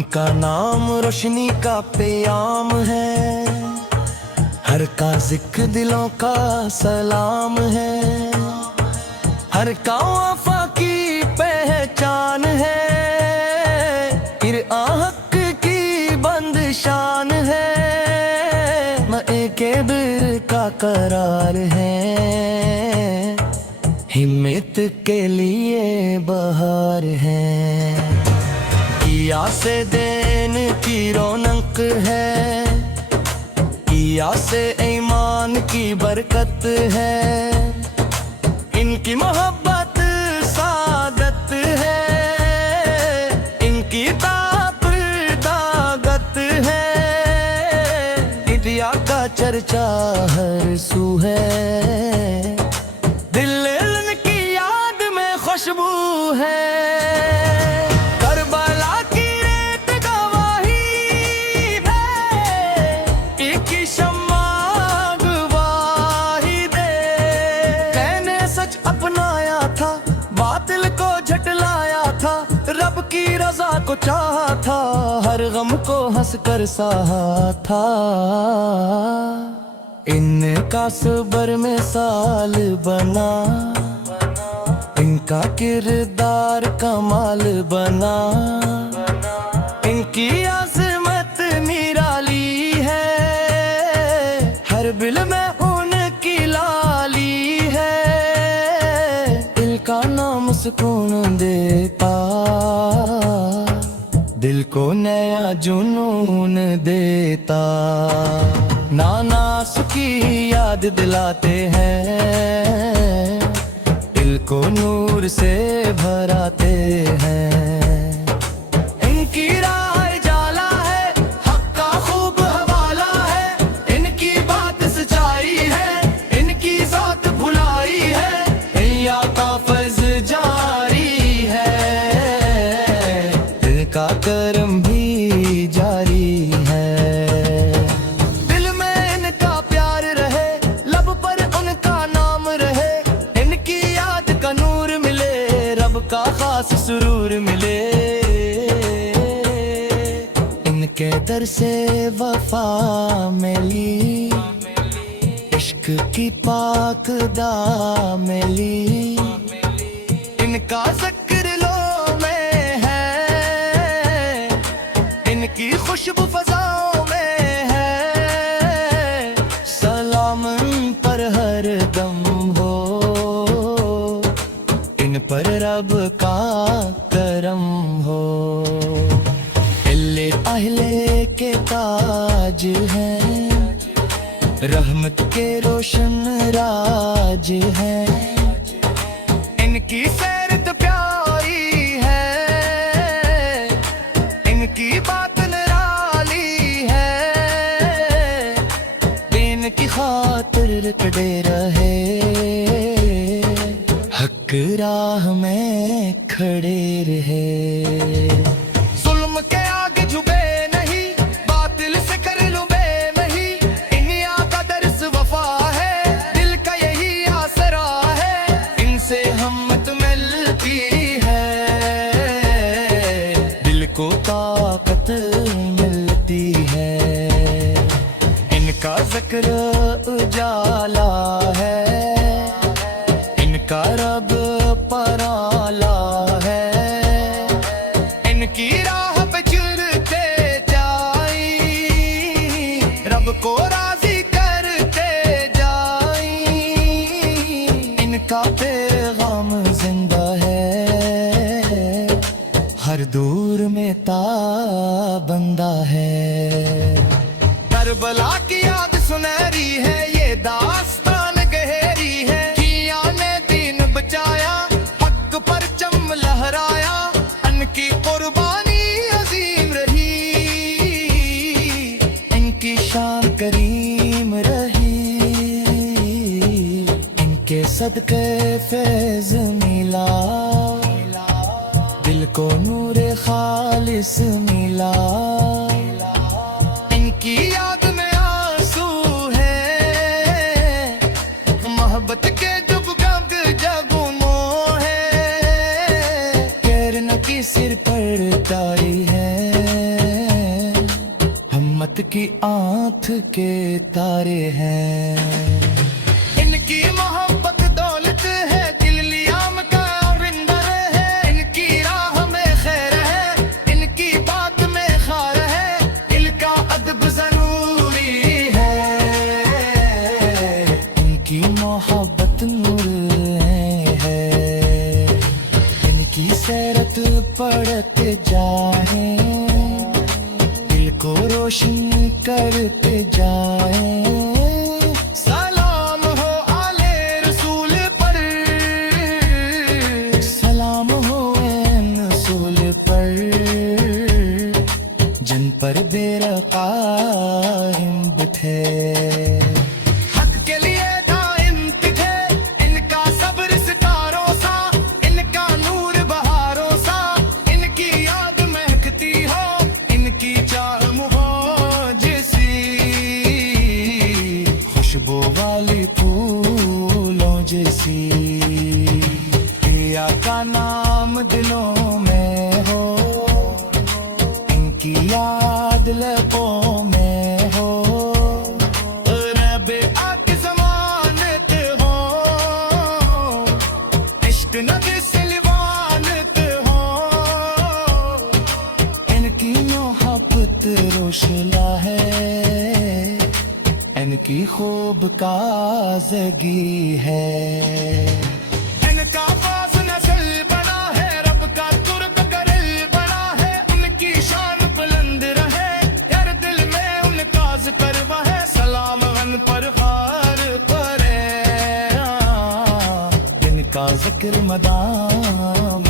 उनका नाम रोशनी का प्याम है, हर का जिक्र दिलों का सलाम है, हर का वफा की पहचान है, फिर आहक की बंद शान है, मए के दिल का करार है, हिम्मत के लिए बहार है, किया से देन की रौनक है, किया से ईमान की बरकत है, इनकी मोहब्बत सादत है, इनकी ताकत है, इंडिया का चर्चा हर सू है, दिल की याद में खुशबू है। बातिल को झटलाया था, रब की रजा को चाहा था, हर गम को हंस कर सहा था, इनका सबर में साल बना, इनका किरदार कमाल बना, इनकी आज़मत निराली है, हर बिल में उनकी लाली है, का नाम सुकून देता, दिल को नया जुनून देता, नाना सुखी याद दिलाते हैं, दिल को नूर से भराते हैं, इनकी राह जाला है, हक का खूब हवाला है, इनकी बात सच्चाई है, इनकी ज़ात भुलाई है, या का जारी है, इनका करम भी जारी है, दिल में इनका प्यार रहे, लब पर उनका नाम रहे, इनकी याद का नूर मिले, रब का खास सुरूर मिले, इनके दर से वफा मिली, इश्क की पाक दामिली, इनका ज़िक्र लो में है, इनकी खुशबू फ़ज़ाओं में है, सलाम इन पर हर दम हो, इन पर रब का करम हो, अहले के ताज हैं, रहमत के रोशन राज हैं, इनकी सैरत प्यारी है, इनकी बात निराली है, इनकी खातिर खड़े रहे, हक राह में खड़े रहे, जुल्म के आगे झुके नहीं, बातिल से कर लुबे नहीं, इन्हीं का दर्स वफा है, दिल का यही आसरा है, इनसे हिम्मत मिलती है, दिल को ताकत मिलती है, इनका ज़िक्र उजाला है, इनका रब पर आला है, इनकी राह पे चलते जाई, रब को राज़ी करबला की याद सुनहरी है, ये दास्तान गहरी है। किया ने दीन बचाया, हक पर चम लहराया, इनकी कुर्बानी अजीम रही, इनकी शान करीम रही, इनके सदके फैज़ मिला, दिल को नूर खालिस मिला। इनकी याद में आंसू है, मोहब्बत के जब गग जगमो है, कैरन की सिर पर तारी है, हिम्मत की आंख के तारे हैं। इनकी मोहब्बत दौलत है, दिल लियाम का रिंदर है, इनकी राह में खैर है, इनकी बात में खार है, इनका अदब जरूरी है, इनकी मोहब्बत नूर है, इनकी सैरत पढ़ते जाए, दिल को रोशन करते जाए। सलाम हो आले रसूल पर, सलाम हो ऐन रसूल पर, जिन पर बेरकाइम थे, हक के लिए दाइम थे, इनका सब्र सितारों सा, इनका नूर बहारों सा, इनकी याद महकती हो, इनकी चाहम हो जैसी, खुशबू वाली फूलों जैसी। प्रिया का नाम दिलों में हो, इनकी याद लबों में हो, रब आके ज़मानत हो, इश्क नबी से लिवानत हो, इनकी मोहब्बत रोशला है, इनकी खूब काज़गी है। इनका खास नस्ल बना है, रब का तुर्क करल बना है, उनकी शान बुलंद रहे, हर दिल में उनका ज़िक्र है, सलाम गन पर हार परे, इनका ज़िक्र मदाम